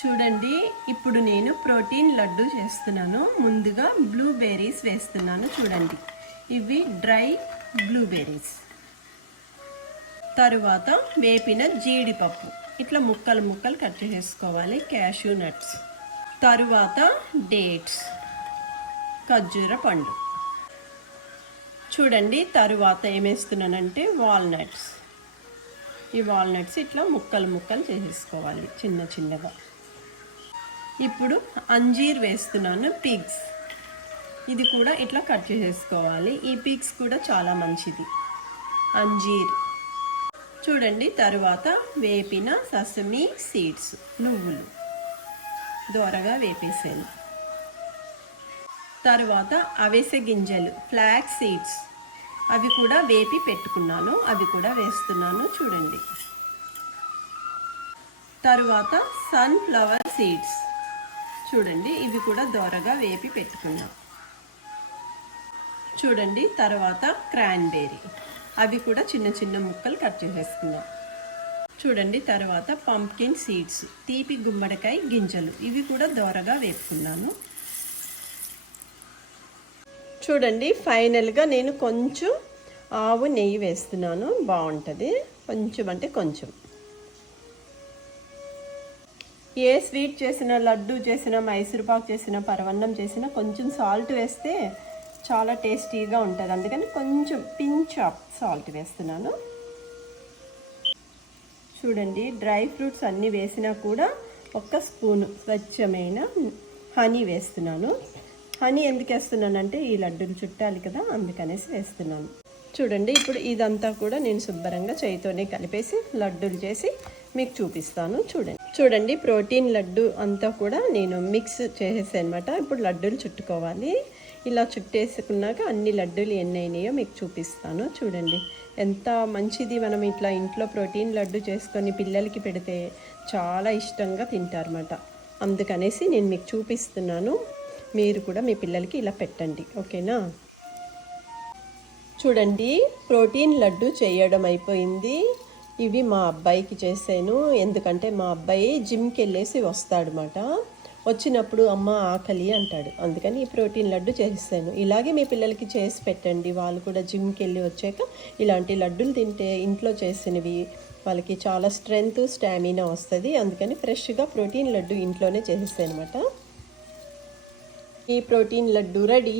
చూడండి, ఇప్పుడు నేను ప్రోటీన్ లడ్డు చేస్తున్నాను. ముందుగా బ్లూబెర్రీస్ వేస్తున్నాను. చూడండి, ఇవి డ్రై బ్లూబెర్రీస్. తరువాత వేపిన జీడిపప్పు ఇట్లా ముక్కలు ముక్కలు కట్ చేసుకోవాలి. క్యాష్యూ నట్స్, తరువాత డేట్స్, ఖర్జూర పండు. చూడండి, తరువాత ఏమేస్తున్నానంటే వాల్నట్స్. ఈ వాల్నట్స్ ఇట్లా ముక్కలు ముక్కలు చేసేసుకోవాలి చిన్న చిన్నగా. ఇప్పుడు అంజీర్ వేస్తున్నాను. పిగ్స్, ఇది కూడా ఇట్లా కట్ చేసేసుకోవాలి. ఈ పిగ్స్ కూడా చాలా మంచిది. అంజీర్. చూడండి, తరువాత వేపిన ససమి సీడ్స్, నువ్వులు దోరగా వేపేసాను. తరువాత అవిసె గింజలు, ఫ్లాక్స్ సీడ్స్, అవి కూడా వేపి పెట్టుకున్నాను. అవి కూడా వేస్తున్నాను. చూడండి, తరువాత సన్ఫ్లవర్ సీడ్స్, చూడండి, ఇవి కూడా దోరగా వేపి పెట్టుకున్నాను. చూడండి, తర్వాత క్రాన్బెర్రీ, అవి కూడా చిన్న చిన్న ముక్కలు కట్ చేసేసుకున్నాం. చూడండి, తర్వాత పంప్కిన్ సీడ్స్, తీపి గుమ్మడికాయ గింజలు, ఇవి కూడా దోరగా వేపుకున్నాను. చూడండి, ఫైనల్గా నేను కొంచెం ఆవు నెయ్యి వేస్తున్నాను. బాగుంటుంది. కొంచెం అంటే కొంచెం. ఏ స్వీట్ చేసినా, లడ్డు చేసినా, మైసూర్పాకు చేసినా, పరవన్నం చేసినా కొంచెం సాల్ట్ వేస్తే చాలా టేస్టీగా ఉంటుంది. అందుకని కొంచెం పించ్ ఆఫ్ సాల్ట్ వేస్తున్నాను. చూడండి, డ్రై ఫ్రూట్స్ అన్నీ వేసినా కూడా 1 స్పూను స్వచ్ఛమైన హనీ వేస్తున్నాను. హనీ ఎందుకు వేస్తున్నానంటే ఈ లడ్డూలు చుట్టాలి కదా, అందుకనేసి వేస్తున్నాను. చూడండి, ఇప్పుడు ఇదంతా కూడా నేను శుభ్రంగా చేయితోనే కలిపేసి లడ్డూలు చేసి మీకు చూపిస్తాను. చూడండి, ప్రోటీన్ లడ్డు అంతా కూడా నేను మిక్స్ చేసేసాను అనమాట. ఇప్పుడు లడ్డూలు చుట్టుకోవాలి. ఇలా చుట్టేసుకున్నాక అన్ని లడ్డూలు ఎన్ని అయినాయో మీకు చూపిస్తాను. చూడండి, ఎంత మంచిది. మనం ఇట్లా ఇంట్లో ప్రోటీన్ లడ్డు చేసుకొని పిల్లలకి పెడితే చాలా ఇష్టంగా తింటారన్నమాట. అందుకనేసి నేను మీకు చూపిస్తున్నాను. మీరు కూడా మీ పిల్లలకి ఇలా పెట్టండి, ఓకేనా? చూడండి, ప్రోటీన్ లడ్డు చేయడం అయిపోయింది. ఇవి మా అబ్బాయికి చేశాను. ఎందుకంటే మా అబ్బాయి జిమ్కి వెళ్ళేసి వస్తాడనమాట. వచ్చినప్పుడు అమ్మ ఆకలి అంటాడు. అందుకని ఈ ప్రోటీన్ లడ్డు చేస్తాను. ఇలాగే మీ పిల్లలకి చేసి పెట్టండి. వాళ్ళు కూడా జిమ్కి వెళ్ళి వచ్చాక ఇలాంటి లడ్డులు తింటే ఇంట్లో చేసినవి వాళ్ళకి చాలా స్ట్రెంగ్త్, స్టామినా వస్తుంది. అందుకని ఫ్రెష్గా ప్రోటీన్ లడ్డు ఇంట్లోనే చేసేస్తాను అనమాట. ఈ ప్రోటీన్ లడ్డు రెడీ.